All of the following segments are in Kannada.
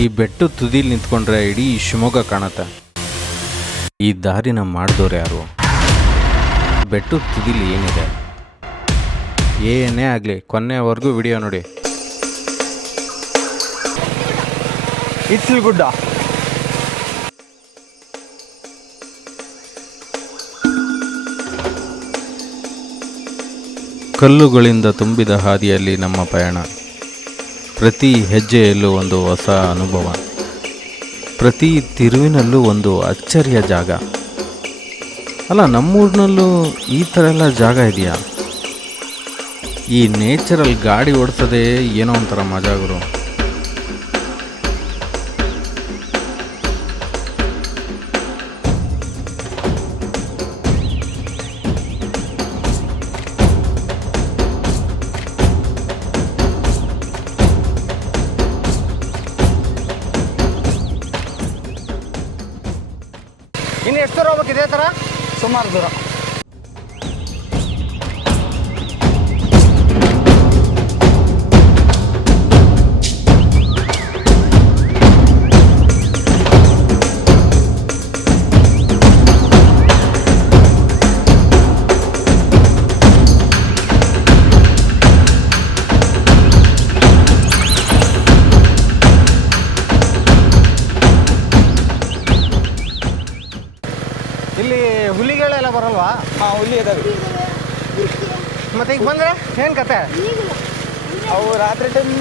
ಈ ಬೆಟ್ಟು ತುದಿಲಿ ನಿಂತ್ಕೊಂಡ್ರೆ ಇಡೀ ಶಿವಮೊಗ್ಗ ಕಾಣತ್ತೆ. ಈ ದಾರಿನ ಮಾಡಿದವ್ರು ಯಾರು? ಬೆಟ್ಟು ತುದಿಲಿ ಏನಿದೆ? ಏನೇ ಆಗಲಿ ಕೊನೆವರೆಗೂ ವಿಡಿಯೋ ನೋಡಿ. ಇಟ್ಲುಗುಡ್ಡ ಕಲ್ಲುಗಳಿಂದ ತುಂಬಿದ ಹಾದಿಯಲ್ಲಿ ನಮ್ಮ ಪಯಣ. ಪ್ರತಿ ಹೆಜ್ಜೆಯಲ್ಲೂ ಒಂದು ಹೊಸ ಅನುಭವ, ಪ್ರತಿ ತಿರುವಿನಲ್ಲೂ ಒಂದು ಅಚ್ಚರಿಯ ಜಾಗ. ಅಲ್ಲ, ನಮ್ಮೂರಿನಲ್ಲೂ ಈ ಥರ ಎಲ್ಲ ಜಾಗ ಇದೆಯಾ? ಈ ನೇಚರಲ್ಲಿ ಗಾಡಿ ಓಡಿಸೋದೇ ಏನೋ ಒಂಥರ ಮಜಾ ಗುರು. ಇನ್ನು ಎಷ್ಟು ದೂರ ಹೋಗ್ಬೇಕು ಇದೇ ಥರ? ಸುಮಾರು ದೂರ. ಇಲ್ಲಿ ಹುಲಿಗಳೆಲ್ಲ ಬರಲ್ವಾ? ಹಾಂ, ಹುಲಿ ಇದಾವೆ. ಮತ್ತೆ ಈಗ ಬಂದರೆ ಏನು ಕತೆ? ಅವು ರಾತ್ರಿ ಟೈಮ್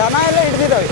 ದನ ಎಲ್ಲ ಹಿಡ್ದಿದ್ದಾವೆ.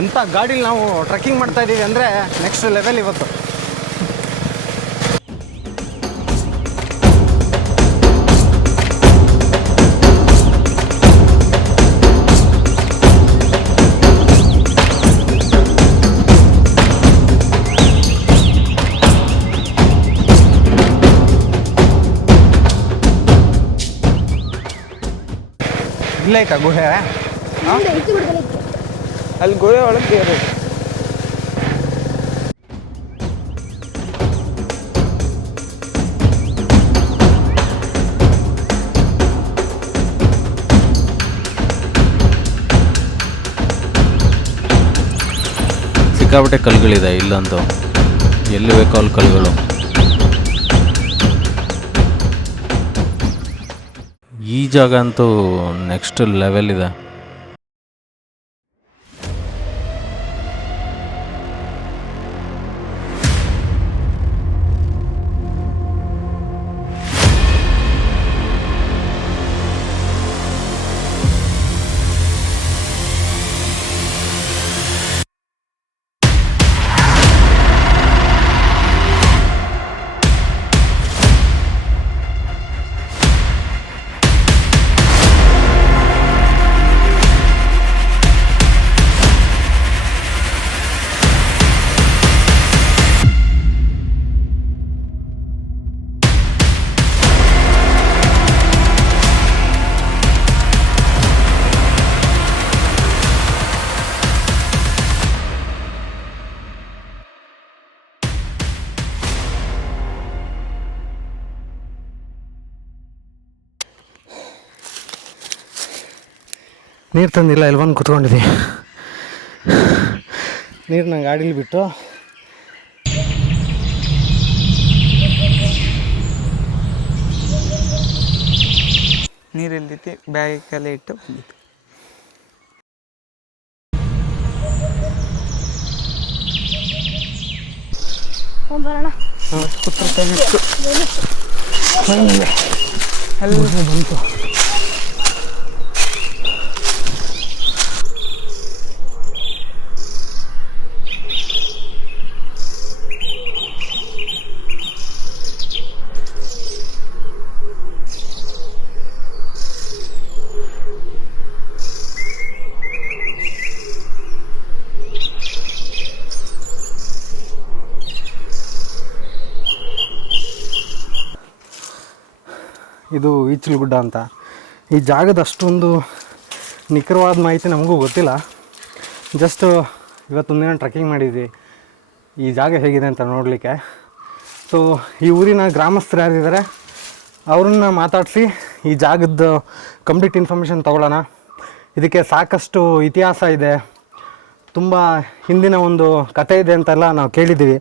ಎಂಥ ಗಾಡೀಲಿ ನಾವು ಟ್ರೆಕ್ಕಿಂಗ್ ಮಾಡ್ತಾ ಇದ್ದೀವಿ ಅಂದರೆ ನೆಕ್ಸ್ಟ್ ಲೆವೆಲ್ ಇವತ್ತು. ಇಲ್ಲ ಆಯ್ತಾ ಗುಹೆ? ಅಲ್ಲಿ ಗುಹೆ ಒಳಗೆ ಇರೋದು. ಸಿಕ್ಕಾಪಟ್ಟೆ ಕಲ್ಲುಗಳಿದೆ ಇಲ್ಲಂತೂ, ಎಲ್ಲಿ ಬೇಕೋ ಅಲ್ಲಿ ಕಲ್ಲುಗಳು. ಈ ಜಾಗ ಅಂತೂ ನೆಕ್ಸ್ಟ್ ಲೆವೆಲ್ ಇದೆ. ನೀರು ತಂದಿಲ್ಲ, ಇಲ್ಲಿ ಬಂದು ಕುತ್ಕೊಂಡಿದ್ದೆ. ನೀರನ್ನ ಗಾಡೀಲಿ ಬಿಟ್ಟು ನೀರಿಲ್ದೈತಿ, ಬ್ಯಾಗಲ್ಲೇ ಇಟ್ಟು ಬಂದಿತ್ತು. ಅಲ್ಲಿ ಬಂತು. ಇದು ಈಚಲಗುಡ್ಡ ಅಂತ. ಈ ಜಾಗದ ಅಷ್ಟೊಂದು ನಿಖರವಾದ ಮಾಹಿತಿ ನಮಗೂ ಗೊತ್ತಿಲ್ಲ. ಜಸ್ಟ್ ಇವತ್ತೊಂದಿನ ಟ್ರೆಕ್ಕಿಂಗ್ ಮಾಡಿದ್ವಿ ಈ ಜಾಗ ಹೇಗಿದೆ ಅಂತ ನೋಡಲಿಕ್ಕೆ. ಸೊ ಈ ಊರಿನ ಗ್ರಾಮಸ್ಥರು ಯಾರಿದ್ದಾರೆ ಅವ್ರನ್ನ ಮಾತಾಡಿಸಿ ಈ ಜಾಗದ ಕಂಪ್ಲೀಟ್ ಇನ್ಫಾರ್ಮೇಷನ್ ತೊಗೊಳ್ಳೋಣ. ಇದಕ್ಕೆ ಸಾಕಷ್ಟು ಇತಿಹಾಸ ಇದೆ, ತುಂಬ ಹಿಂದಿನ ಒಂದು ಕತೆ ಇದೆ ಅಂತೆಲ್ಲ ನಾವು ಕೇಳಿದ್ದೀವಿ.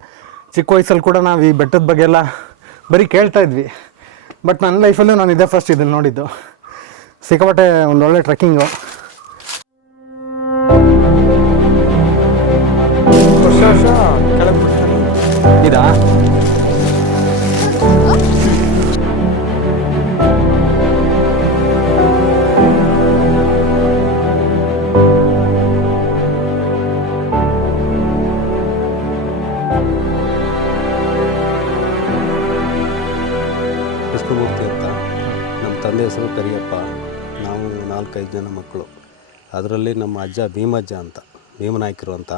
ಚಿಕ್ಕ ವಯಸ್ಸಲ್ಲಿ ಕೂಡ ನಾವು ಈ ಬೆಟ್ಟದ ಬಗ್ಗೆ ಎಲ್ಲ ಬರೀ ಕೇಳ್ತಾ ಇದ್ವಿ. ಬಟ್ ನನ್ನ ಲೈಫಲ್ಲೂ ನಾನು ಇದೇ ಫಸ್ಟ್ ಇದನ್ನು ನೋಡಿದ್ದು. ಸಿಕ್ಕಾಪಟ್ಟೆ ಒಂದೊಳ್ಳೆ ಟ್ರೆಕ್ಕಿಂಗು. ವರ್ಷ ಕೆಳಗೆ ಇದಾ ಕೃಷ್ಣಮೂರ್ತಿ ಅಂತ. ನಮ್ಮ ತಂದೆ ಹೆಸರು ಕರಿಯಪ್ಪ. ನಾವು 4-5 ಜನ ಮಕ್ಕಳು. ಅದರಲ್ಲಿ ನಮ್ಮ ಅಜ್ಜ ಭೀಮಜ್ಜ ಅಂತ, ಭೀಮನಾಯ್ಕರು ಅಂತ.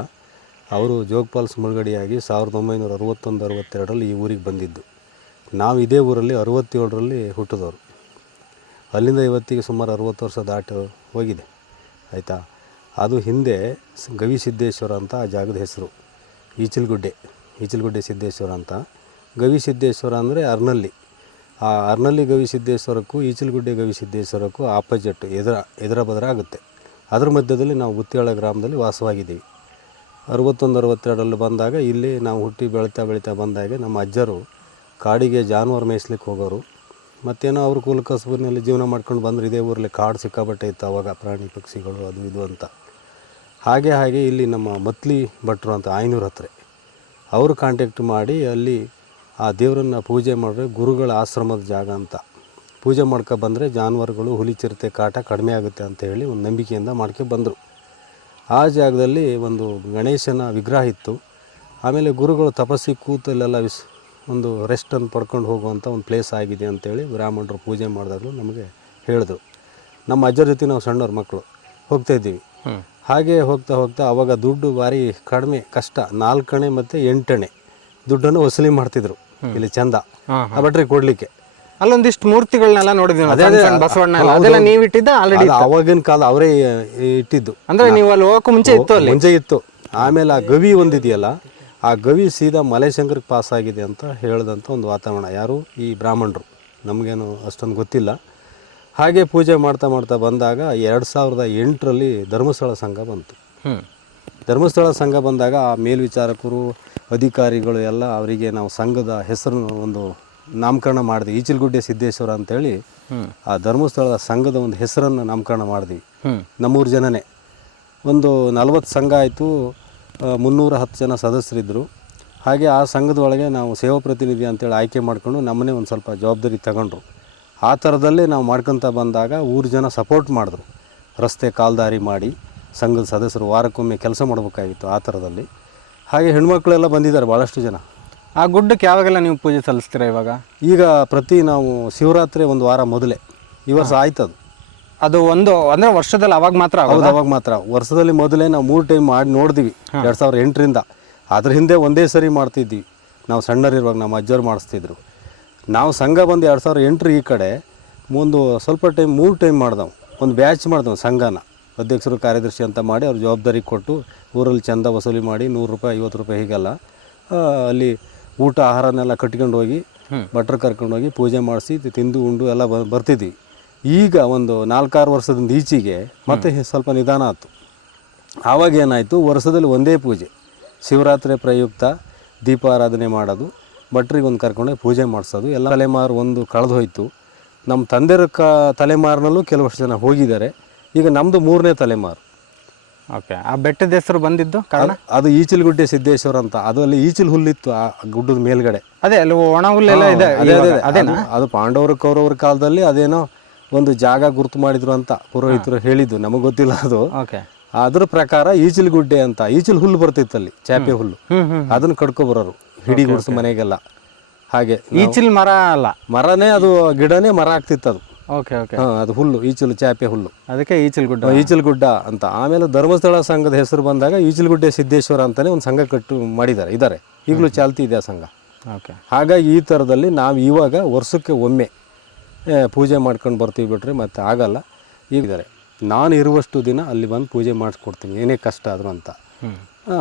ಅವರು ಜೋಗ್ ಫಾಲ್ಸ್ ಮುಳುಗಡೆಯಾಗಿ 1961-62ರಲ್ಲಿ ಈ ಊರಿಗೆ ಬಂದಿದ್ದು. ನಾವು ಇದೇ ಊರಲ್ಲಿ 67ರಲ್ಲಿ ಹುಟ್ಟಿದವರು. ಅಲ್ಲಿಂದ ಇವತ್ತಿಗೆ ಸುಮಾರು 60 ವರ್ಷ ದಾಟಿ ಹೋಗಿದೆ ಆಯಿತಾ. ಅದು ಹಿಂದೆ ಗವಿಸಿದ್ದೇಶ್ವರ ಅಂತ ಆ ಜಾಗದ ಹೆಸರು. ಈಚಲಗುಡ್ಡೆ ಸಿದ್ದೇಶ್ವರ ಅಂತ. ಗವಿಸಿದ್ದೇಶ್ವರ ಅಂದರೆ ಅರ್ನಲ್ಲಿ. ಆ ಅರ್ನಲ್ಲಿ ಗವಿಸಿದ್ದೇಶ್ವರಕ್ಕೂ ಈಚಲಗುಡ್ಡೆ ಗವಿಸಿದ್ದೇಶ್ವರಕ್ಕೂ ಆಪೋಸಿಟ್ ಎದುರ ಬದರ ಆಗುತ್ತೆ. ಅದರ ಮಧ್ಯದಲ್ಲಿ ನಾವು ಗುತ್ತಿಯಾಳ ಗ್ರಾಮದಲ್ಲಿ ವಾಸವಾಗಿದ್ದೀವಿ. 61-62ರಲ್ಲಿ ಬಂದಾಗ ಇಲ್ಲಿ ನಾವು ಹುಟ್ಟಿ ಬೆಳೀತಾ ಬಂದಾಗ ನಮ್ಮ ಅಜ್ಜರು ಕಾಡಿಗೆ ಜಾನುವಾರು ಮೇಯಿಸ್ಲಿಕ್ಕೆ ಹೋಗೋರು. ಮತ್ತೇನೋ ಅವ್ರ ಕೂಲ ಕಸಬಿನಲ್ಲಿ ಜೀವನ ಮಾಡ್ಕೊಂಡು ಬಂದರು. ಇದೇ ಊರಲ್ಲಿ ಕಾಡು ಸಿಕ್ಕಾಬಟ್ಟೆ ಇತ್ತು ಆವಾಗ, ಪ್ರಾಣಿ ಪಕ್ಷಿಗಳು ಅದು ಇದು ಅಂತ. ಹಾಗೆ ಇಲ್ಲಿ ನಮ್ಮ ಮತ್ಲಿ ಭಟ್ರು ಅಂತ ಆಯನೂರು ಹತ್ರ ಅವರು ಕಾಂಟ್ಯಾಕ್ಟ್ ಮಾಡಿ ಅಲ್ಲಿ ಆ ದೇವರನ್ನು ಪೂಜೆ ಮಾಡಿದ್ರೆ ಗುರುಗಳ ಆಶ್ರಮದ ಜಾಗ ಅಂತ. ಪೂಜೆ ಮಾಡ್ಕೊ ಬಂದರೆ ಜಾನುವಾರುಗಳು ಹುಲಿ ಚಿರತೆ ಕಾಟ ಕಡಿಮೆ ಆಗುತ್ತೆ ಅಂತ ಹೇಳಿ ಒಂದು ನಂಬಿಕೆಯಿಂದ ಬಂದರು. ಆ ಜಾಗದಲ್ಲಿ ಒಂದು ಗಣೇಶನ ವಿಗ್ರಹ ಇತ್ತು. ಆಮೇಲೆ ಗುರುಗಳು ತಪಸ್ಸಿ ಕೂತಲ್ಲೆಲ್ಲ ಒಂದು ರೆಸ್ಟನ್ನು ಪಡ್ಕೊಂಡು ಹೋಗುವಂಥ ಒಂದು ಪ್ಲೇಸ್ ಆಗಿದೆ ಅಂತೇಳಿ ಬ್ರಾಹ್ಮಣರು ಪೂಜೆ ಮಾಡಿದಾಗಲೂ ನಮಗೆ ಹೇಳಿದ್ರು. ನಮ್ಮ ಅಜ್ಜರ ಜೊತೆ ನಾವು ಸಣ್ಣವ್ರ ಮಕ್ಕಳು ಹೋಗ್ತಾಯಿದ್ದೀವಿ. ಹಾಗೆ ಹೋಗ್ತಾ ಅವಾಗ ದುಡ್ಡು ಭಾರಿ ಕಡಿಮೆ, ಕಷ್ಟ. 4 ಅಣೆ ಮತ್ತು 8 ಅಣೆ ದುಡ್ಡನ್ನು ವಸೂಲಿ ಮಾಡ್ತಿದ್ರು ಇಲ್ಲಿ ಚಂದ ಆ ಭಟ್ರಿಗೆ ಕೊಡಲಿಕ್ಕೆ. ಅಲ್ಲೊಂದಿಷ್ಟು ಮೂರ್ತಿಗಳನ್ನೆಲ್ಲ ನೋಡಿದ್ವಿ, ಬಸವಣ್ಣ ಅದೆಲ್ಲ ನೀವು ಇಟ್ಟಿದ್ದ ಆಲ್ರೆಡಿ? ಆವಾಗಿನ ಕಾಲ ಅವರೇ ಇಟ್ಟಿದ್ದು. ಅಂದ್ರೆ ನೀವು ಅಲ್ಲಿ ಹೋಗಕ್ಕೆ ಮುಂಚೆ ಇತ್ತು? ಅಲ್ಲಿ ಮುಂಚೆ ಇತ್ತು. ಆಮೇಲೆ ಆ ಗವಿ ಒಂದಿದೆಯಲ್ಲ, ಆ ಗವಿ ಸೀದಾ ಮಲೆಶಂಕರಕ್ಕೆ ಪಾಸ್ ಆಗಿದೆ ಅಂತ ಹೇಳಿದಂಥ ಒಂದು ವಾತಾವರಣ. ಯಾರು ಈ ಬ್ರಾಹ್ಮಣರು, ನಮಗೇನು ಅಷ್ಟೊಂದು ಗೊತ್ತಿಲ್ಲ. ಹಾಗೆ ಪೂಜೆ ಮಾಡ್ತಾ ಬಂದಾಗ 2008ರಲ್ಲಿ ಧರ್ಮಸ್ಥಳ ಸಂಘ ಬಂತು. ಧರ್ಮಸ್ಥಳ ಸಂಘ ಬಂದಾಗ ಆ ಮೇಲ್ವಿಚಾರಕರು ಅಧಿಕಾರಿಗಳು ಎಲ್ಲ ಅವರಿಗೆ ನಾವು ಸಂಘದ ಹೆಸರನ್ನು ಒಂದು ನಾಮಕರಣ ಮಾಡಿದ್ವಿ. ಈಚಲಗುಡ್ಡೆ ಸಿದ್ದೇಶ್ವರ ಅಂತೇಳಿ ಆ ಧರ್ಮಸ್ಥಳದ ಸಂಘದ ಒಂದು ಹೆಸರನ್ನು ನಾಮಕರಣ ಮಾಡಿದ್ವಿ. ನಮ್ಮೂರು ಜನನೇ ಒಂದು 40 ಸಂಘ ಆಯಿತು. 310 ಜನ ಸದಸ್ಯರಿದ್ದರು. ಹಾಗೆ ಆ ಸಂಘದ ಒಳಗೆ ನಾವು ಸೇವಾ ಪ್ರತಿನಿಧಿ ಅಂತೇಳಿ ಆಯ್ಕೆ ಮಾಡ್ಕೊಂಡು ನಮ್ಮನ್ನೇ ಒಂದು ಸ್ವಲ್ಪ ಜವಾಬ್ದಾರಿ ತಗೊಂಡ್ರು. ಆ ಥರದಲ್ಲೇ ನಾವು ಮಾಡ್ಕೊತ ಬಂದಾಗ ಊರು ಜನ ಸಪೋರ್ಟ್ ಮಾಡಿದ್ರು. ರಸ್ತೆ ಕಾಲ್ದಾರಿ ಮಾಡಿ ಸಂಘದ ಸದಸ್ಯರು ವಾರಕ್ಕೊಮ್ಮೆ ಕೆಲಸ ಮಾಡಬೇಕಾಗಿತ್ತು ಆ ಥರದಲ್ಲಿ. ಹಾಗೆ ಹೆಣ್ಮಕ್ಳೆಲ್ಲ ಬಂದಿದ್ದಾರೆ ಭಾಳಷ್ಟು ಜನ. ಆ ಗುಡ್ಡಕ್ಕೆ ಯಾವಾಗೆಲ್ಲ ನೀವು ಪೂಜೆ ಸಲ್ಲಿಸ್ತೀರಾ ಇವಾಗ? ಈಗ ಪ್ರತಿ ನಾವು ಶಿವರಾತ್ರಿ ಒಂದು ವಾರ ಮೊದಲೇ, ಈ ವರ್ಷ ಆಯ್ತದು. ಅದು ಒಂದು ಅಂದರೆ ವರ್ಷದಲ್ಲಿ ಅವಾಗ ಮಾತ್ರ? ಹೌದು, ಅವಾಗ ಮಾತ್ರ. ವರ್ಷದಲ್ಲಿ ಮೊದಲೇ ನಾವು 3 ಟೈಮ್ ಮಾಡಿ ನೋಡಿದ್ವಿ 2008ರಿಂದ. ಅದ್ರ ಹಿಂದೆ ಒಂದೇ ಸರಿ ಮಾಡ್ತಿದ್ವಿ ನಾವು ಸಣ್ಣರಿರುವಾಗ. ನಮ್ಮ ಅಜ್ಜರು ಮಾಡಿಸ್ತಿದ್ರು. ನಾವು ಸಂಘ ಬಂದು 2008 ಈ ಕಡೆ ಒಂದು ಸ್ವಲ್ಪ ಟೈಮ್ 3 ಟೈಮ್ ಮಾಡ್ದವು. ಒಂದು ಬ್ಯಾಚ್ ಮಾಡ್ದವು ಸಂಘನ, ಅಧ್ಯಕ್ಷರು ಕಾರ್ಯದರ್ಶಿ ಅಂತ ಮಾಡಿ ಅವ್ರ ಜವಾಬ್ದಾರಿ ಕೊಟ್ಟು ಊರಲ್ಲಿ ಚಂದ ವಸೂಲಿ ಮಾಡಿ 100 ರೂಪಾಯಿ 50 ರೂಪಾಯಿ ಹೀಗೆಲ್ಲ ಅಲ್ಲಿ ಊಟ ಆಹಾರನೆಲ್ಲ ಕಟ್ಕೊಂಡು ಹೋಗಿ ಭಟ್ರು ಕರ್ಕೊಂಡೋಗಿ ಪೂಜೆ ಮಾಡಿಸಿ ತಿಂದು ಉಂಡು ಎಲ್ಲ ಬರ್ತಿದ್ವಿ. ಈಗ ಒಂದು 4-6 ವರ್ಷದಿಂದ ಈಚೆಗೆ ಮತ್ತೆ ಸ್ವಲ್ಪ ನಿಧಾನ ಆಯ್ತು. ಆವಾಗ ಏನಾಯಿತು, ವರ್ಷದಲ್ಲಿ ಒಂದೇ ಪೂಜೆ, ಶಿವರಾತ್ರಿ ಪ್ರಯುಕ್ತ ದೀಪಾರಾಧನೆ ಮಾಡೋದು, ಭಟ್ರಿಗೆ ಒಂದು ಕರ್ಕೊಂಡೋಗಿ ಪೂಜೆ ಮಾಡಿಸೋದು. ಎಲ್ಲ ತಲೆಮಾರು ಒಂದು ಕಳೆದು ಹೋಯಿತು. ನಮ್ಮ ತಂದೆರ ತಲೆಮಾರಿನಲ್ಲೂ ಕೆಲವಷ್ಟು ಜನ ಹೋಗಿದ್ದಾರೆ. ಈಗ ನಮ್ಮದು 3ನೇ ತಲೆಮಾರು. ಓಕೆ. ಆ ಬೆಟ್ಟದ ಹೆಸರು ಬಂದಿದ್ದು ಕಾರಣ? ಅದು ಈಚಲಗುಡ್ಡೆ ಸಿದ್ದೇಶ್ವರ ಅಂತ. ಅದು ಅಲ್ಲಿ ಈಚಲು ಹುಲ್ಲಿತ್ತು ಆ ಗುಡ್ಡದ ಮೇಲ್ಗಡೆ. ಅದೇ ಅಲ್ಲಿ ಒಣ ಹುಲ್ಲೆಲ್ಲ ಇದೆ. ಅದೇನಾ? ಅದು ಪಾಂಡವರು ಕೌರವರ ಕಾಲದಲ್ಲಿ ಅದೇನೋ ಒಂದು ಜಾಗ ಗುರುತು ಮಾಡಿದ್ರು ಅಂತ ಪುರೋಹಿತರು ಹೇಳಿದ್ದು, ನಮಗೆ ಗೊತ್ತಿಲ್ಲ ಅದು. ಓಕೆ. ಅದ್ರ ಪ್ರಕಾರ ಈಚಲಗುಡ್ಡೆ ಅಂತ ಈಚಲು ಹುಲ್ಲು ಬರ್ತಿತ್ತು ಅಲ್ಲಿ, ಚಾಪೆ ಹುಲ್ಲು. ಅದನ್ನ ಕಡ್ಕೊಬರೋರು ಹಿಡಿ ಗುಡಿಸು ಮನೆಗೆಲ್ಲ. ಹಾಗೆ ಈಚಿಲ್ ಮರ ಅಲ್ಲ, ಮರನೇ ಅದು, ಗಿಡನೇ ಮರ ಆಗ್ತಿತ್ತು ಅದು. Okay okay. ಅದು ಹುಲ್ಲು, ಈಚಲು ಚಾಪೆ ಹುಲ್ಲು, ಅದಕ್ಕೆ ಈಚಲಗುಡ್ಡ ಅಂತ. ಆಮೇಲೆ ಧರ್ಮಸ್ಥಳ ಸಂಘದ ಹೆಸರು ಬಂದಾಗ ಈಚಲಗುಡ್ಡೆ ಸಿದ್ದೇಶ್ವರ ಅಂತಾನೆ ಒಂದು ಸಂಘ ಇದ್ದಾರೆ. ಈಗಲೂ ಚಾಲ್ತಿ ಇದೆ ಆ ಸಂಘ. ಓಕೆ. ಹಾಗಾಗಿ ಈ ಥರದಲ್ಲಿ ನಾವು ಇವಾಗ ವರ್ಷಕ್ಕೆ ಒಮ್ಮೆ ಪೂಜೆ ಮಾಡ್ಕೊಂಡು ಬರ್ತೀವಿ ಬಿಟ್ರೆ ಮತ್ತೆ ಆಗಲ್ಲ. ಈಗಿದ್ದಾರೆ ನಾನು ಇರುವಷ್ಟು ದಿನ ಅಲ್ಲಿ ಬಂದು ಪೂಜೆ ಮಾಡಿಸ್ಕೊಡ್ತೀನಿ ಏನೇ ಕಷ್ಟ ಆದರೂ ಅಂತ.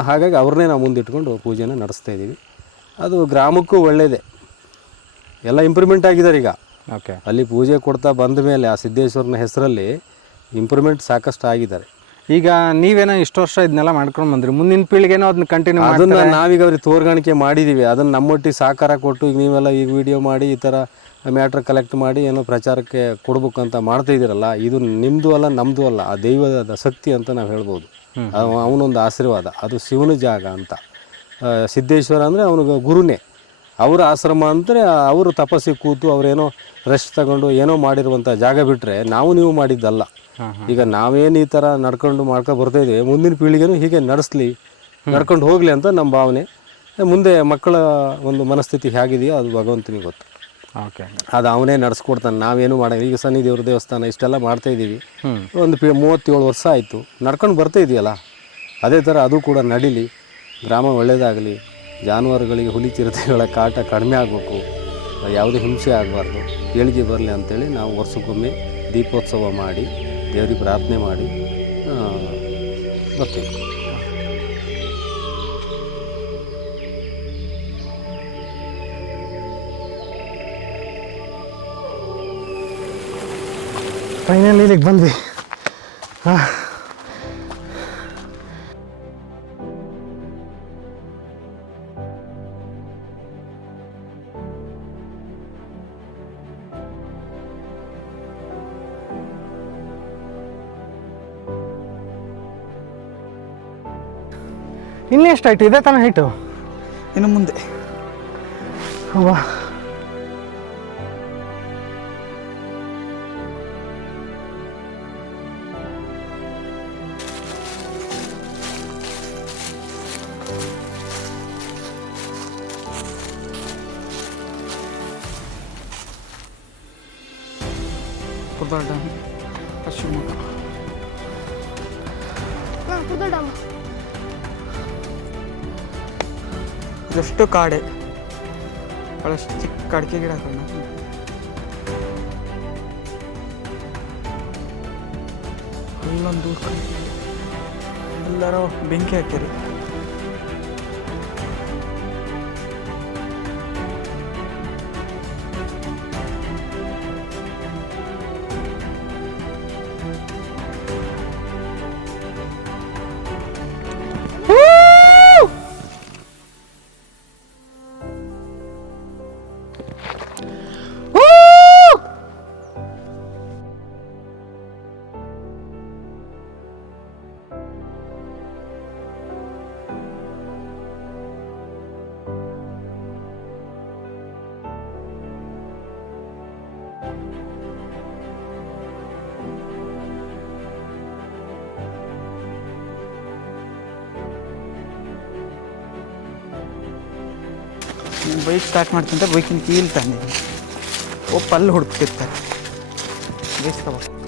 ಹಾಗಾಗಿ ಅವ್ರನ್ನೇ ನಾವು ಮುಂದಿಟ್ಕೊಂಡು ಪೂಜೆನ ನಡೆಸ್ತಾ ಇದ್ದೀವಿ. ಅದು ಗ್ರಾಮಕ್ಕೂ ಒಳ್ಳೆಯದೇ, ಎಲ್ಲ ಇಂಪ್ರೂವ್ಮೆಂಟ್ ಆಗಿದ್ದಾರೆ ಈಗ. ಓಕೆ. ಅಲ್ಲಿ ಪೂಜೆ ಕೊಡ್ತಾ ಬಂದ ಮೇಲೆ ಆ ಸಿದ್ದೇಶ್ವರನ ಹೆಸರಲ್ಲಿ ಇಂಪ್ರೂವ್ಮೆಂಟ್ ಸಾಕಷ್ಟು ಆಗಿದ್ದಾರೆ. ಈಗ ನೀವೇನೋ ಇಷ್ಟು ವರ್ಷ ಇದನ್ನೆಲ್ಲ ಮಾಡ್ಕೊಂಡು ಬಂದ್ರಿ, ಮುಂದಿನ ಪೀಳಿಗೆನೋ ಅದನ್ನ ಕಂಟಿನ್ಯೂ ಅದನ್ನು ನಾವೀಗ ಅವ್ರಿಗೆ ತೋರ್ಗಾಣಿಕೆ ಮಾಡಿದ್ದೀವಿ. ಅದನ್ನು ನಮ್ಮೊಟ್ಟಿಗೆ ಸಹಕಾರ ಕೊಟ್ಟು ಈಗ ನೀವೆಲ್ಲ ಈಗ ವಿಡಿಯೋ ಮಾಡಿ ಈ ಥರ ಮ್ಯಾಟ್ರ್ ಕಲೆಕ್ಟ್ ಮಾಡಿ ಏನೋ ಪ್ರಚಾರಕ್ಕೆ ಕೊಡ್ಬೇಕಂತ ಮಾಡ್ತಾ ಇದ್ದೀರಲ್ಲ, ಇದು ನಿಮ್ಮದು ಅಲ್ಲ ನಮ್ಮದು ಅಲ್ಲ, ಆ ದೈವದ ಶಕ್ತಿ ಅಂತ ನಾವು ಹೇಳ್ಬೋದು. ಅವನೊಂದು ಆಶೀರ್ವಾದ, ಅದು ಶಿವನ ಜಾಗ ಅಂತ. ಸಿದ್ದೇಶ್ವರ ಅಂದರೆ ಅವನಿಗೆ ಗುರುನೇ, ಅವರ ಆಶ್ರಮ ಅಂದರೆ ಅವರು ತಪಸ್ಸಿಗೆ ಕೂತು ಅವರೇನೋ ರೆಸ್ಟ್ ತಗೊಂಡು ಏನೋ ಮಾಡಿರುವಂಥ ಜಾಗ ಬಿಟ್ಟರೆ ನಾವು ನೀವು ಮಾಡಿದ್ದಲ್ಲ. ಈಗ ನಾವೇನು ಈ ಥರ ನಡ್ಕೊಂಡು ಬರ್ತಾಯಿದ್ದೀವಿ, ಮುಂದಿನ ಪೀಳಿಗೆನೂ ಹೀಗೆ ನಡೆಸಲಿ, ನಡ್ಕೊಂಡು ಹೋಗಲಿ ಅಂತ ನಮ್ಮ ಭಾವನೆ. ಮುಂದೆ ಮಕ್ಕಳ ಒಂದು ಮನಸ್ಥಿತಿ ಹೇಗಿದೆಯೋ ಅದು ಭಗವಂತನಿಗೆ ಗೊತ್ತು. ಓಕೆ. ಅದು ಅವನೇ ನಡೆಸ್ಕೊಡ್ತಾನೆ, ನಾವೇನು ಮಾಡೋದು. ಈಗ ಸನ್ನಿ ದೇವ್ರ ದೇವಸ್ಥಾನ ಇಷ್ಟೆಲ್ಲ ಮಾಡ್ತಾಯಿದ್ದೀವಿ, ಒಂದು 37 ವರ್ಷ ಆಯಿತು ನಡ್ಕೊಂಡು ಬರ್ತಾಯಿದೆಯಲ್ಲ. ಅದೇ ಥರ ಅದು ಕೂಡ ನಡೀಲಿ, ಗ್ರಾಮ ಒಳ್ಳೆಯದಾಗಲಿ, ಜಾನುವಾರುಗಳಿಗೆ ಹುಲಿ ಚಿರತೆಗಳ ಕಾಟ ಕಡಿಮೆ ಆಗಬೇಕು, ಯಾವುದೇ ಹಿಂಸೆ ಆಗಬಾರ್ದು, ಏಳಿಗೆ ಬರಲಿ ಅಂಥೇಳಿ ನಾವು ವರ್ಷಕ್ಕೊಮ್ಮೆ ದೀಪೋತ್ಸವ ಮಾಡಿ ದೇವರಿಗೆ ಪ್ರಾರ್ಥನೆ ಮಾಡಿ ಬರ್ತೀವಿ. ಫೈನಲಿ ಇಲ್ಲಿಗೆ ಬಂದ್ವಿ. ಇನ್ನೆಷ್ಟು ಹೈಟು ಇದೆ ತಾನೇ ಹೈಟು? ಇನ್ನು ಮುಂದೆ ಅವ್ವಾ. ಕುರ್ಬಾರ ಡ್ಯಾಮ್, ಶಿವಮೊಗ್ಗ. ಇದಷ್ಟು ಕಾಡೆ, ಭಾಳಷ್ಟು ಚಿಕ್ಕ ಅಡಿಕೆ ಗಿಡ ಹಾಕೋಣ. ಅಲ್ಲೊಂದು ದೂರ ಎಲ್ಲರೂ ಬೆಂಕಿ ಹಾಕ್ಯಾರಿ. ಬೈಕ್ ಸ್ಟಾರ್ಟ್ ಮಾಡ್ತಂತ ಬೈಕಿನ ಕೀಲ್ ತಂದಿದ್ದೀನಿ. ಪಲ್ಲು ಹುಡುಕ್ತಿರ್ತಾರೆ ಬೇಯಿಸ್ಕೋಬೇಕು.